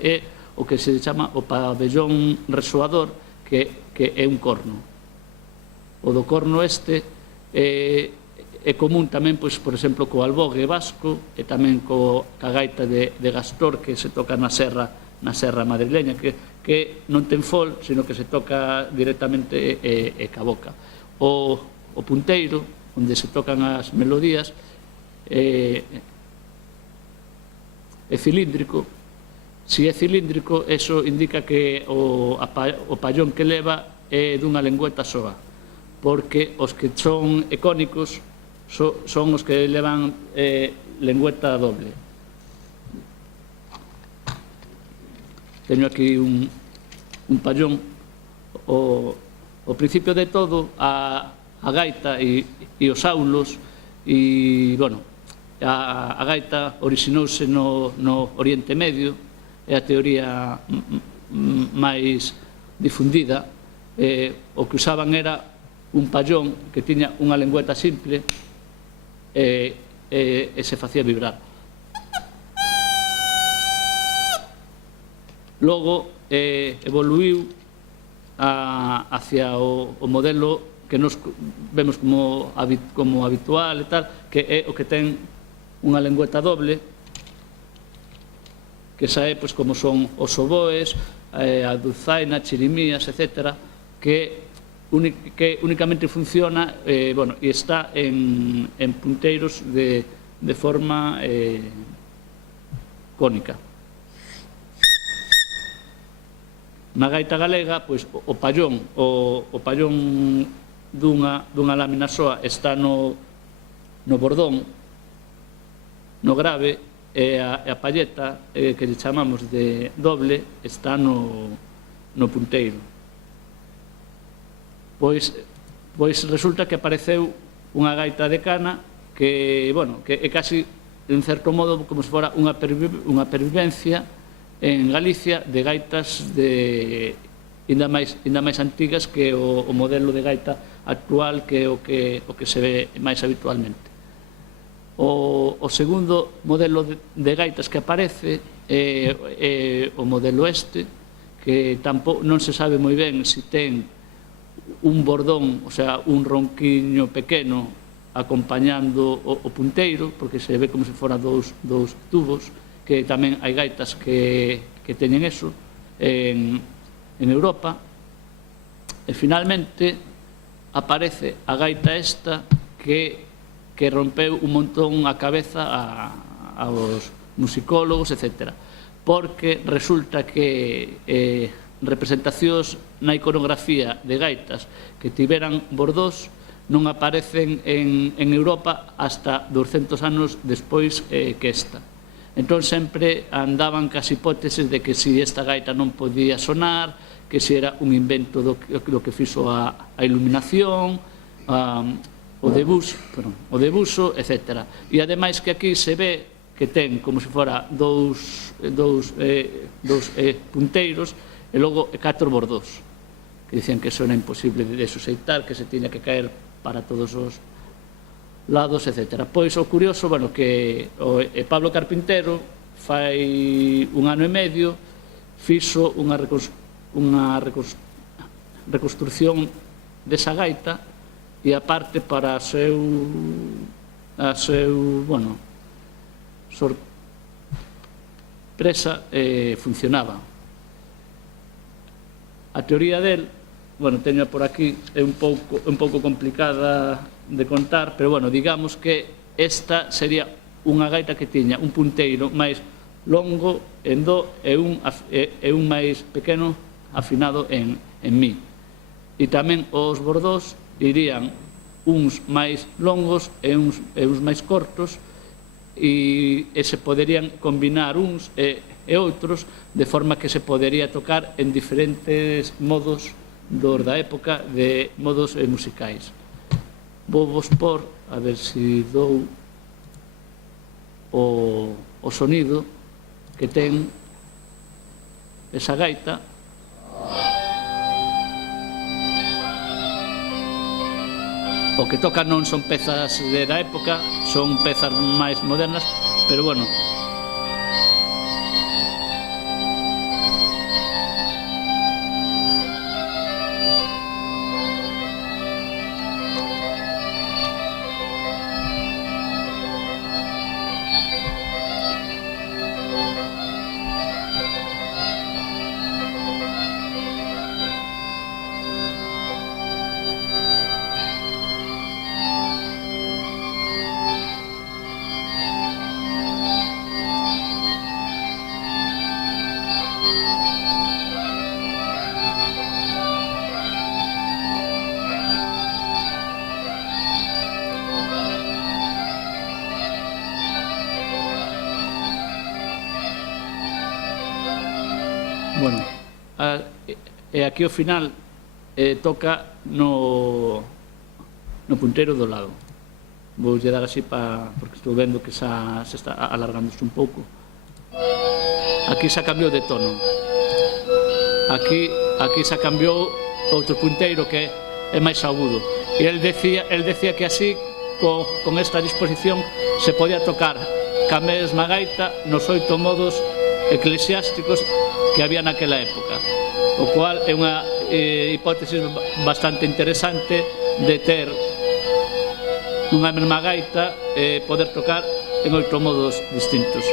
é o que se chama o pabellón resoador, que é un corno. O do corno este é común tamén, por exemplo, co albogue vasco e tamén coa gaita de Gastor, que se toca na serra madrileña, que non ten fol, sino que se toca directamente ca boca. O punteiro, onde se tocan as melodías, é cilíndrico. Se é cilíndrico, eso indica que o pallón que leva é dunha lengüeta soa, porque os que son ecónicos son os que levan lengüeta doble. Teño aquí un pallón. O principio de todo, a gaita e os aulos, e, bueno, a gaita orixinouse no Oriente Medio, é a teoría máis difundida. O que usaban era un pallón que tiña unha lengüeta simple e se facía vibrar. Logo evoluiu hacia o modelo que nos vemos como habitual e tal, que é o que ten unha lengüeta doble, que sae como son os oboes, a dulzaina, chirimías, etc., que únicamente funciona e está en punteiros de forma cónica. Na gaita galega, o pallón dunha lámina soa está no bordón, no grave, e a palleta, que lle chamamos de doble, está no punteiro. Pois resulta que apareceu unha gaita de cana que é casi, en certo modo, como se fora unha pervivencia en Galicia de gaitas ainda máis antigas que o modelo de gaita actual, que é o que se ve máis habitualmente. O segundo modelo de gaitas que aparece é o modelo este, que non se sabe moi ben se ten un bordón, o sea, un ronquiño pequeno acompañando o punteiro, porque se ve como se fora dous tubos, que tamén hai gaitas que teñen eso en Europa. E finalmente aparece a gaita esta que rompeu un montón a cabeza aos musicólogos, etc. Porque resulta que representacións na iconografía de gaitas que tiveran bordós non aparecen en Europa hasta 200 anos despois que esta. Entón sempre andaban cas hipóteses de que se esta gaita non podía sonar, que se era un invento do que fixo a iluminación, o debuxo, etc. E ademais que aquí se ve que ten como se fora dous punteiros e logo 4 bordós, que dicían que eso era imposible de suseitar, que se tiña que caer para todos os lados, etc. Pois o curioso, que Pablo Carpintero fai 1 ano e medio fixo unha reconstrucción desa gaita, e aparte para a seu sorpresa funcionaba. A teoría del, teño por aquí, é un pouco complicada de contar, pero digamos que esta sería unha gaita que tiña un punteiro máis longo en do e un máis pequeno afinado en mi. E tamén os bordós irían uns máis longos e uns máis cortos, e se poderían combinar uns e outros, de forma que se podería tocar en diferentes modos dos da época, de modos musicais. Vou vos por, a ver se dou o sonido que ten esa gaita. O que toca non son pezas da época, son pezas máis modernas, pero Bueno, e aquí ao final toca no punteiro do lado. Vou lle dar así porque estou vendo que se está alargándose un pouco. Aquí se cambiou de tono. Aquí se cambiou outro punteiro que é máis agudo. E el decía que así, con esta disposición, se podía tocar ca mesma gaita nos 8 modos eclesiásticos que había naquela época, o cual é unha hipótesis bastante interesante de ter nunha mesma gaita poder tocar en 8 modos distintos.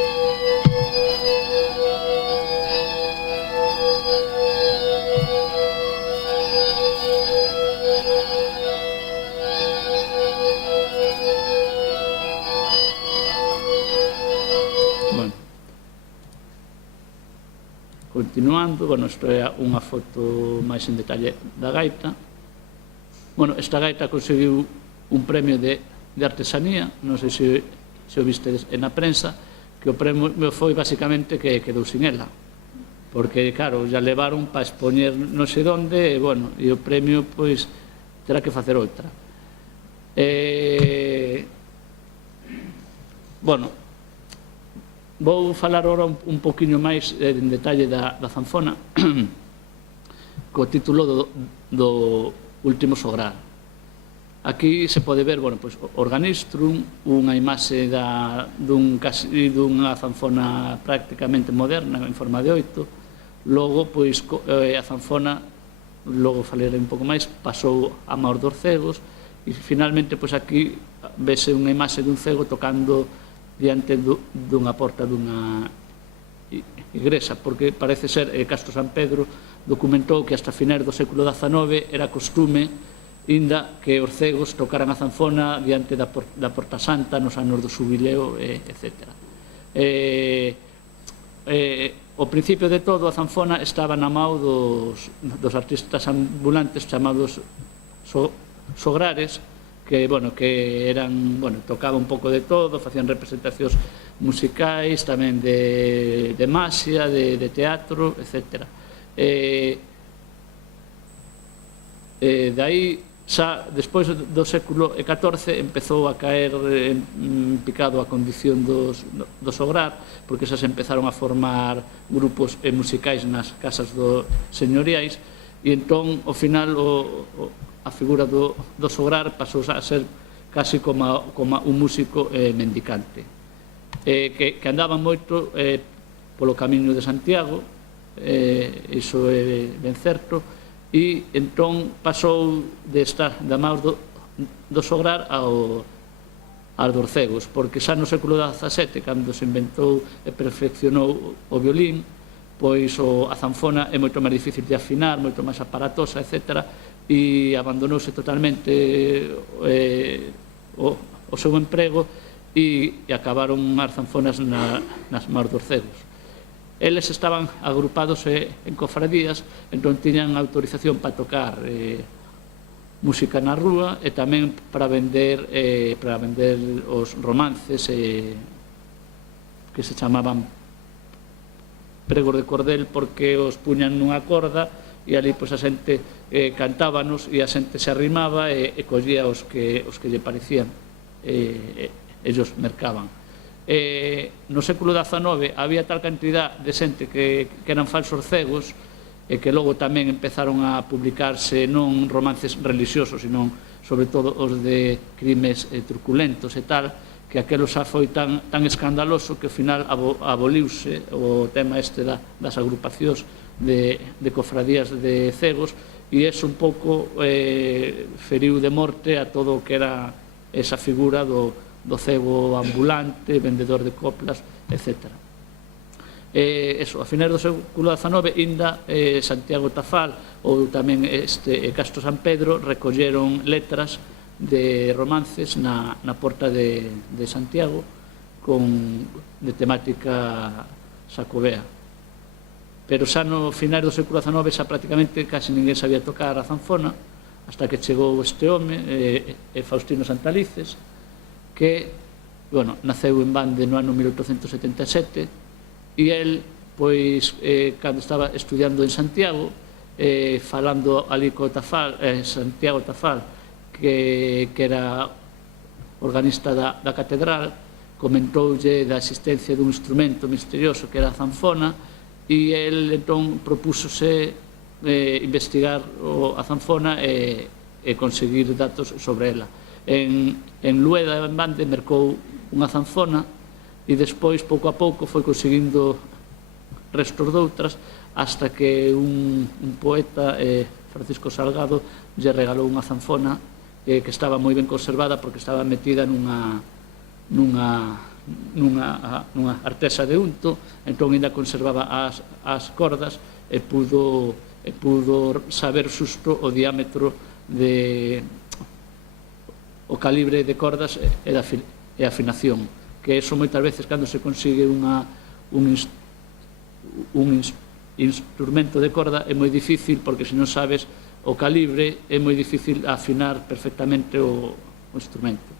Continuando, isto é unha foto máis en detalle da gaita. Esta gaita conseguiu un premio de artesanía, non sei se o vistedes na prensa, que o premio foi basicamente que quedou sin ela, porque, claro, ya levaron para expoñer non sei onde, e o premio, pois, terá que facer outra. Vou falar agora un poquinho máis en detalle da zanfona co título do Último Sograr. Aquí se pode ver Organistrum, unha imaxe dunha zanfona prácticamente moderna en forma de 8. Logo, a zanfona, logo falarei un pouco máis, pasou a mãos dos cegos e finalmente aquí vese unha imaxe dun cego tocando diante dunha porta dunha igrexa, porque parece ser Castro San Pedro documentou que hasta finais do século XIX era costume inda que os cegos tocaran a zanfona diante da Porta Santa nos anos do xubileo, etc. O principio de todo, a zanfona estaba na mão dos artistas ambulantes chamados sograres, que tocaban un pouco de todo, facían representacións musicais, tamén de maxia, de teatro, etc. De aí, xa despois do século XIV, empezou a caer en picado a condición do sograr, porque xa se empezaron a formar grupos musicais nas casas señoriais, e entón, ao final, a figura do sograr pasou a ser casi como un músico mendicante, que andaba moito polo camiño de Santiago, iso é ben certo, e entón pasou de estar da mãos do sograr aos dos cegos, porque xa no século XVII, cando se inventou e perfeccionou o violín, pois a zanfona é moito máis difícil de afinar, moito máis aparatosa, etc., e abandonouse totalmente o seu emprego e acabaron as zanfonas nas mãos dos cegos. Eles estaban agrupados en cofradías, entón tiñan autorización para tocar música na rúa e tamén para vender os romances que se chamaban pregos de cordel, porque os puñan nunha corda e ali a xente cantábanos e a xente se arrimaba e collía os que lle parecían, ellos mercaban. No século XIX había tal cantidad de xente que eran falsos cegos e que logo tamén empezaron a publicarse non romances religiosos, sino sobre todo os de crimes truculentos e tal, que aquelo xa foi tan escandaloso que ao final aboliuse o tema das agrupacións de cofradías de cegos, e é un pouco feriu de morte a todo o que era esa figura do cego ambulante, vendedor de coplas, etc. A finais do século XIX, inda Santiago Tafal ou tamén Castro San Pedro recolleron letras de romances na porta de Santiago de temática xacobea. Pero xa no final do século XIX xa prácticamente casi ninguén sabía tocar a zanfona, hasta que chegou este home, Faustino Santalices, que naceu en Bande no ano 1877, e el pois, cando estaba estudiando en Santiago, falando ali co Tafal, Santiago Tafal, que era organista da catedral, comentoulle da existencia dun instrumento misterioso que era a zanfona, e el entón propúsose investigar a zanfona e conseguir datos sobre ela. En Lueda, en Bande, mercou unha zanfona e despois, pouco a pouco, foi conseguindo restos doutras hasta que un poeta, Francisco Salgado, lle regalou unha zanfona que estaba moi ben conservada porque estaba metida nunha artesa de unto, entón ainda conservaba as cordas e pudo saber xusto o diámetro o calibre de cordas e a afinación, que eso moitas veces cando se consigue un instrumento de corda é moi difícil, porque se non sabes o calibre é moi difícil afinar perfectamente o instrumento.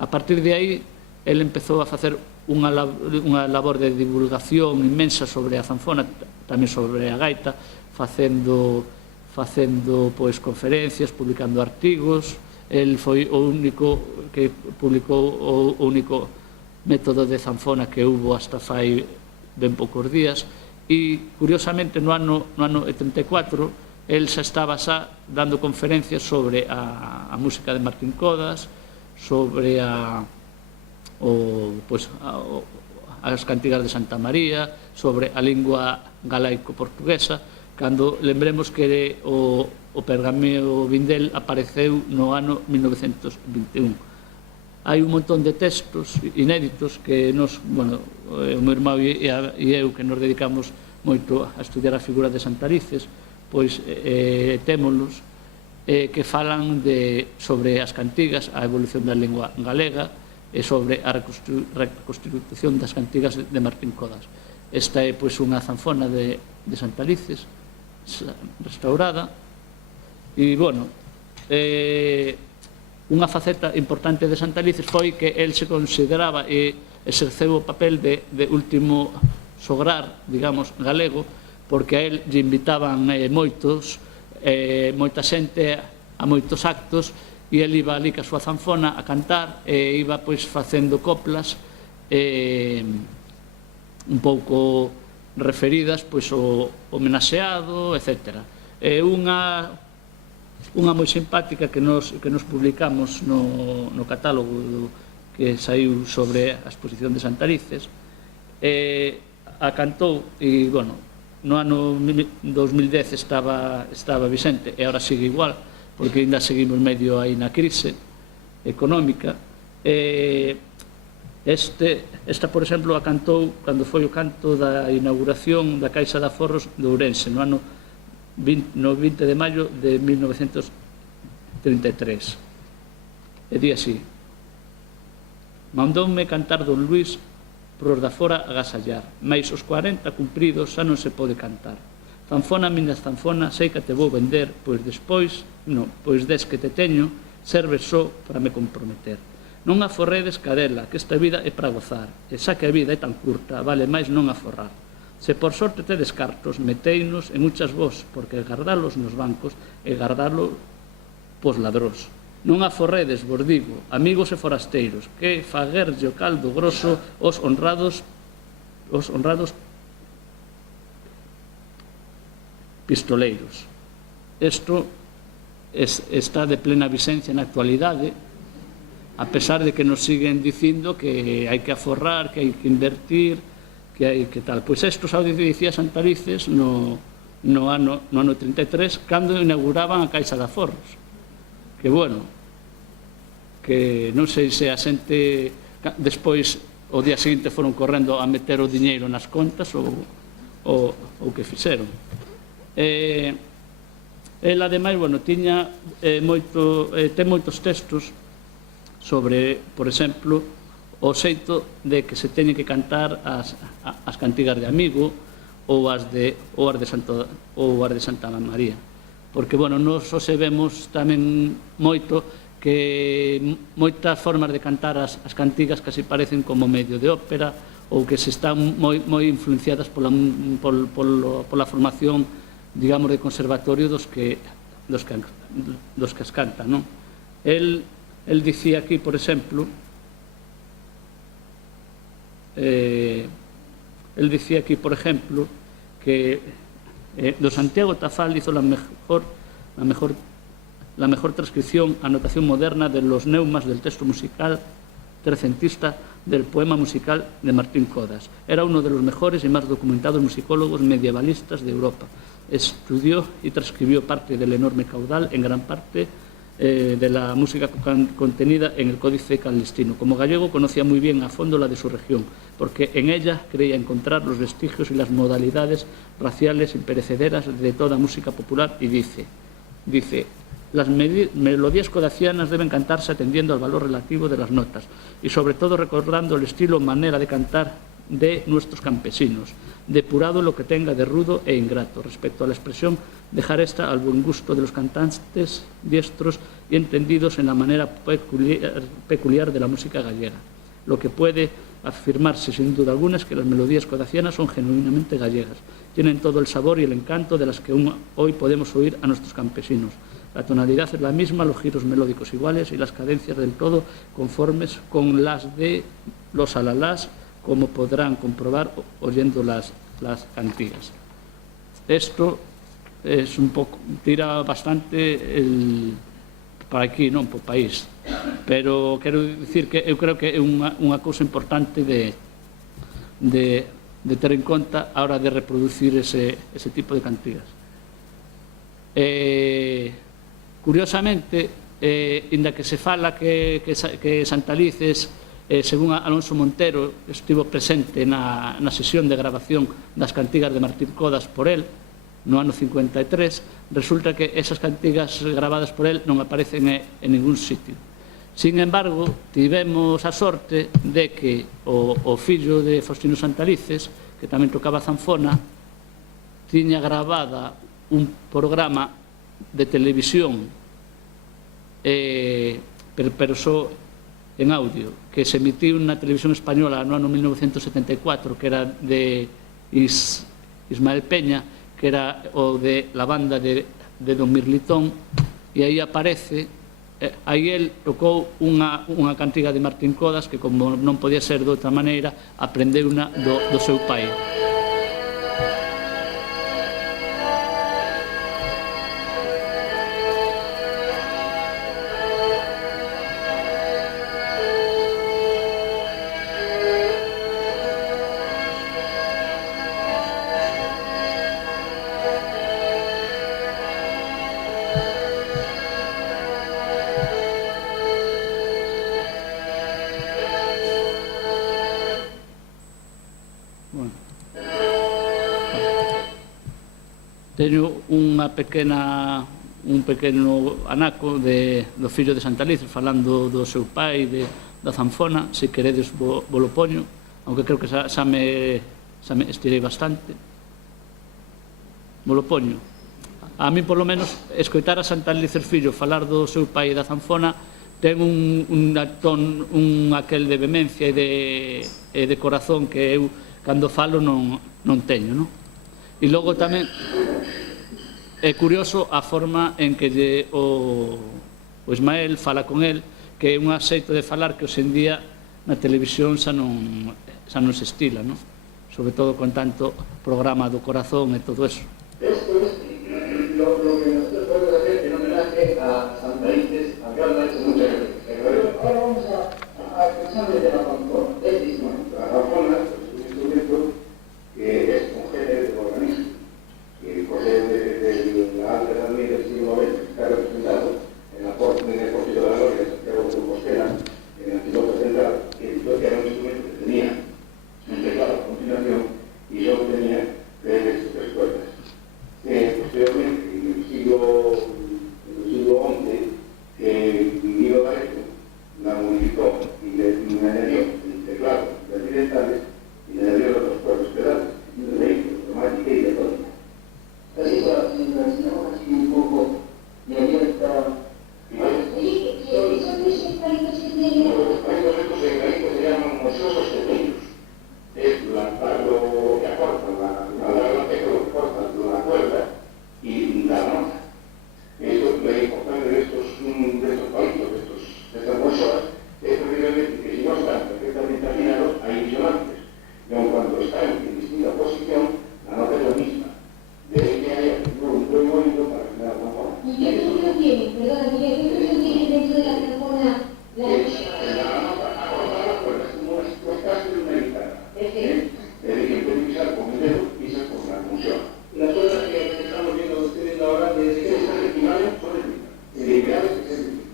A partir de aí, ele empezou a facer unha labor de divulgación inmensa sobre a zanfona, tamén sobre a gaita, facendo conferencias, publicando artigos. El foi o único que publicou o único método de zanfona que hubo hasta fai ben poucos días, e, curiosamente, no ano 34, el xa estaba dando conferencias sobre a música de Martín Codas, sobre as cantigas de Santa María, sobre a lingua galaico-portuguesa, cando lembremos que o pergameo Vindel apareceu no ano 1921. Hai un montón de textos inéditos que o meu irmão e eu, que nos dedicamos moito a estudiar a figura de Santarices, pois témolos que falan sobre as cantigas, a evolución da lingua galega e sobre a reconstitución das cantigas de Martín Codas. Esta é unha zanfona de Santarices restaurada e, unha faceta importante de Santarices foi que el se consideraba e exerceu o papel de último sograr, digamos, galego, porque a el lle invitaban moita xente a moitos actos e el iba ali ca súa zanfona a cantar e iba facendo coplas un pouco referidas ao homenaxeado, etc. Unha moi simpática que nos publicamos no catálogo que saiu sobre a exposición de Santarices, a cantou e, no ano 2010 estaba Vicente e agora sigue igual, porque ainda seguimos medio aí na crise económica. Esta, por exemplo, a cantou cando foi o canto da inauguración da Caixa de Aforros de Ourense, no ano 20 de maio de 1933. E di así: mandoume cantar don Luís pros da fora agasallar, mais os 40 cumpridos xa non se pode cantar. Zanfona, miña zanfona, sei que te vou vender, pois despois, pois des que te teño, serves só para me comprometer. Non aforredes cadela, que esta vida é para gozar, e xa que a vida é tan curta, vale máis non aforrar. Se por sorte tedes cartos, meteinos en muchas vos, porque gardalos nos bancos e gardalo pos ladrós. Non aforredes, vos digo, amigos e forasteiros, que faguerlle o caldo grosso os honrados pistoleiros. Isto está de plena vigencia na actualidade, a pesar de que nos siguen dicindo que hai que aforrar, que hai que invertir, que hai que tal. Pois isto xa o dicía Santarices no ano 33, cando inauguraban a Caixa de Aforros. Que, que non sei se a xente despois, o día seguinte, foron correndo a meter o diñeiro nas contas ou que fixeron. El, ademais, ten moitos textos sobre, por exemplo, o xeito de que se teñen que cantar as cantigas de Amigo ou as de Santa María. Porque, nos se vemos tamén moito que moitas formas de cantar as cantigas casi parecen como medio de ópera ou que se están moi influenciadas pola formación, digamos, de conservatorio dos que as cantan, non? El dicía aquí, por exemplo, que do Santiago Tafal hizo la mejor transcripción, anotación moderna de los neumas del texto musical trecentista del poema musical de Martín Codas. Era uno de los mejores y más documentados musicólogos medievalistas de Europa. Estudió y transcribió parte del enorme caudal, en gran parte, de la música contenida en el Códice Calistino. Como gallego conocía muy bien a fondo la de su región, porque en ella creía encontrar los vestigios y las modalidades raciales imperecederas de toda música popular, y dice, las melodías codacianas deben cantarse atendiendo al valor relativo de las notas y sobre todo recordando el estilo o manera de cantar de nuestros campesinos, depurado lo que tenga de rudo e ingrato. Respecto a la expresión, dejar esta al buen gusto de los cantantes diestros y entendidos en la manera peculiar de la música gallega. Lo que puede afirmarse sin duda alguna es que las melodías codacianas son genuinamente gallegas. Tienen todo el sabor y el encanto de las que hoy podemos oír a nuestros campesinos. La tonalidad es la misma, los giros melódicos iguales y las cadencias del todo conformes con las de los alalás, como podrán comprobar oyendo las cantigas. Esto es un pouco, tira bastante para aquí, non para o país, pero quero dicir que eu creo que é unha cousa importante de ter en conta a hora de reproducir ese tipo de cantigas. Curiosamente, inda que se fala que Santalices, según Alonso Montero, estivo presente na sesión de grabación das cantigas de Martín Codas por él, no ano 53, resulta que esas cantigas grabadas por él non aparecen en ningún sitio. Sin embargo, tivemos a sorte de que o fillo de Faustino Santalices, que tamén tocaba zanfona, tiña grabada un programa de televisión, pero só en audio, que se emitiu na televisión española no ano 1974, que era de Ismael Peña, que era o de la banda de Don Mirlitón, e aí aparece, aí el tocou unha cantiga de Martín Codas que, como non podía ser de outra maneira, aprendeu unha do seu pai. Teño un pequeno anaco do fillo de Santalices falando do seu pai, da zanfona. Se queredes volo poño, aunque creo que xa me estirei bastante. Volo poño. A mí, polo menos, escoitar a Santalices fillo falar do seu pai e da zanfona ten un aquel de vehemencia e de corazón que eu, cando falo, non teño, non? E logo tamén é curioso a forma en que o Ismael fala con el, que é un xeito de falar que hoxe en día na televisión xa non se estila, non? Sobre todo con tanto programa do corazón e todo eso. Lo que nosotros podemos hacer en homenaje a Santalices, aunque ahora hecho muchas veces, pero ahora vamos a pensar desde la zanfona. Es distinto. La zanfona es un instrumento que es un género de organismo, que desde la alta edad media del siglo XX está representado en el Pórtico de la Gloria de Santiago de Compostela, en el Antídoto Central, que era un instrumento que tenía un teclado a continuación y luego tenía tres cuerdas. Posteriormente, en el siglo XI, Guido D'Arezzo la modificó y le añadió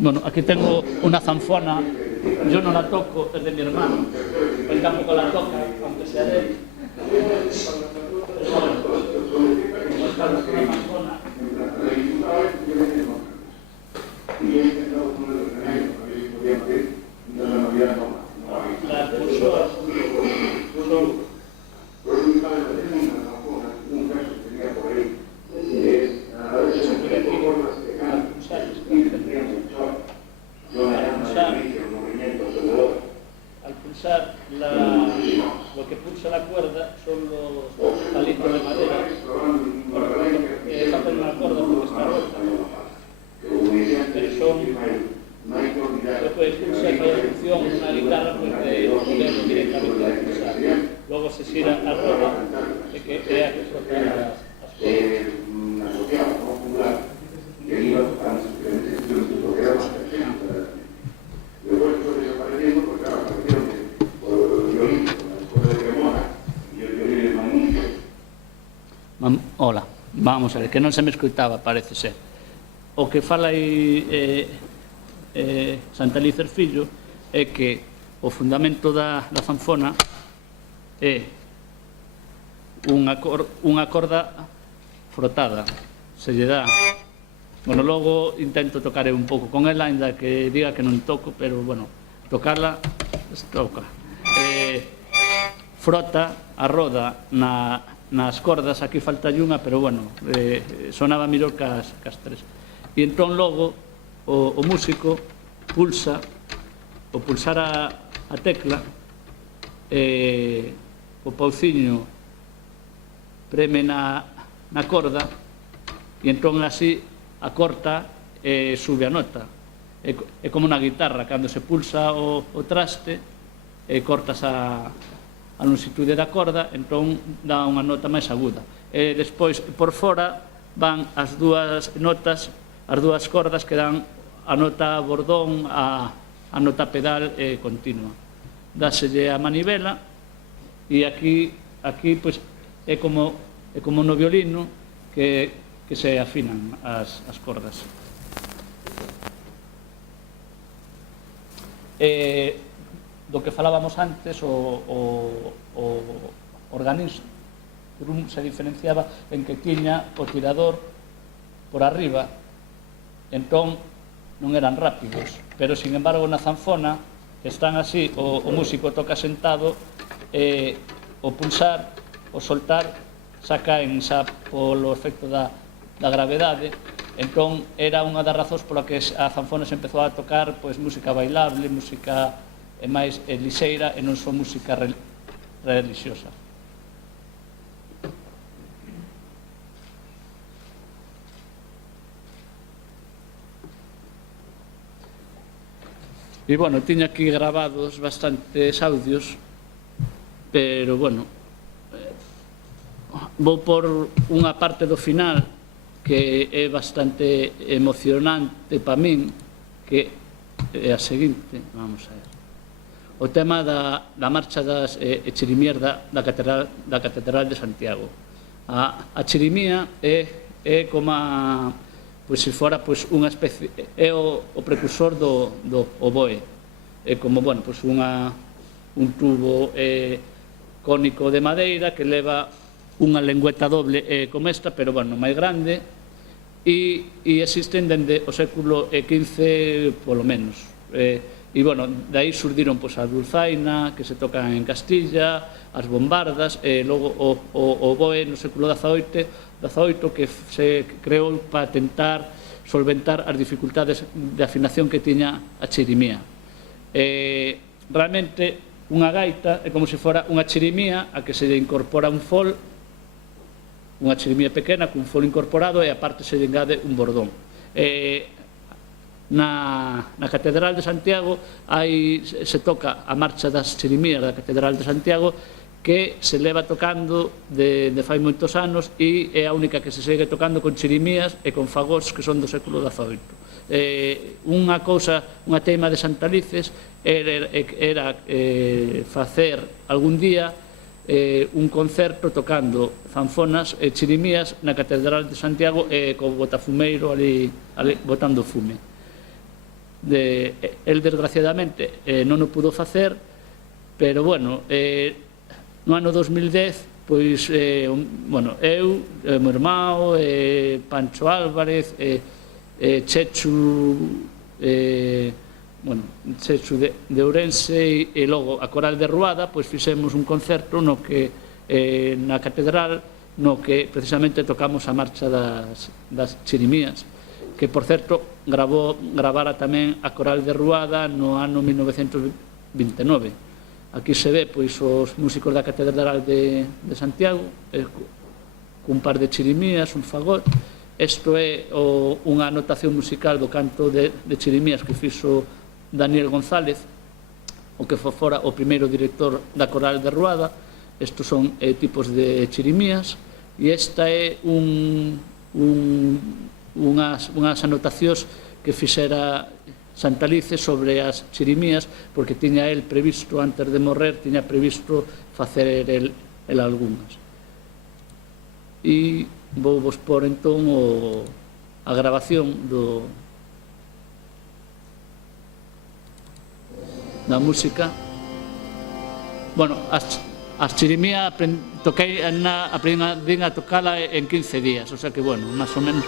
Bueno, aquí tengo una zanfona, yo no la toco, es de mi hermano, él tampoco la toca, aunque sea de él. Pero bueno, como estamos con una zanfona. La pulsora son al pulsar lo que pulsa la cuerda son los palitos de madera, porque hacen una cuerda porque está rota, pero son después pulsa y falla función una guitarra pues de poderlo directamente a pulsar. Luego se xira a roda que é a que frota as cuerdas. Hola, vamos a ver, que non se me escoitaba, parece ser. O que fala aí Santalices Fillo é que o fundamento da zanfona é unha corda frotada, se lle dá. Bueno, logo intento tocar un pouco con ela, ainda que diga que non toco, pero, bueno, tocarla se toca. Frota a roda nas cordas, aquí falta unha, pero, bueno, sonaba mellor que as tres. E entón, logo, o músico pulsa, o pulsar a tecla, o pauciño preme na corda, e entón, así, a corta e sube a nota. É como unha guitarra, cando se pulsa o traste e cortas a longitude da corda, entón dá unha nota máis aguda. E despois, por fora, van as dúas notas, as dúas cordas que dan a nota bordón, a nota pedal continua. Dáselle a manivela e aquí pois, é como no violino que se afinan as cordas. Do que falábamos antes, o organismo se diferenciaba en que tiña o tirador por arriba, entón non eran rápidos, pero, sin embargo, na zanfona están así, o músico toca sentado, o pulsar, o soltar, xa caen xa polo efecto da gravedade. Entón era unha das razóns pola que a zanfona se empezou a tocar pois música bailable, música máis lixeira e non só música religiosa. E, bueno, tiña aquí gravados bastantes audios, pero, bueno, vou por unha parte do final que é bastante emocionante para min, que é a seguinte, vamos a ver. O tema da marcha das chirimías da Catedral de Santiago. A chirimía é como pois se fora pois unha especie, é o precursor do oboe. É como, bueno, pois un tubo cónico de madeira que leva unha lengüeta doble como esta, pero, bueno, máis grande, e existen dende o século XV polo menos. E, bueno, de aí surdiron a dulzaina, que se tocan en Castilla, as bombardas, e logo o oboe no século XVIII que se creou para tentar solventar as dificultades de afinación que tiña a chirimía. Realmente, unha gaita é como se fora unha chirimía a que se lle incorpora un fol, unha chirimía pequena cun fol incorporado, e aparte se lle engade un bordón. Na Catedral de Santiago se toca a marcha das chirimías da Catedral de Santiago, que se leva tocando de fai moitos anos, e é a única que se segue tocando con chirimías e con fagós que son do século XVIII. Unha teima de Santalices era facer algún día un concerto tocando zanfonas e chirimías na Catedral de Santiago, co botafumeiro ali botando fume. el desgraciadamente non o pudo facer, pero bueno, no ano 2010 pois, bueno, eu, meu irmão, Pancho Álvarez, Chechu, bueno, Chechu de Ourense e logo a Coral de Ruada, pois fixemos un concerto no que na catedral, no que precisamente tocamos a marcha das chirimías, que por certo gravara tamén a Coral de Ruada no ano 1929. Aquí se ve pois os músicos da catedral de Santiago, cun par de chirimías, un fagot. Isto é unha anotación musical do canto de chirimías que fixo Daniel González, o que fora o primeiro director da Coral de Ruada. Estos son tipos de chirimías, e esta é unhas anotacións que fixera Santalice sobre as chirimías, porque tiña el previsto, antes de morrer, tiña previsto facer el algunhas. E vou vos por entón a grabación da música. Bueno, as chirimías aprendín a tocala en 15 días, o sea que, bueno, máis ou menos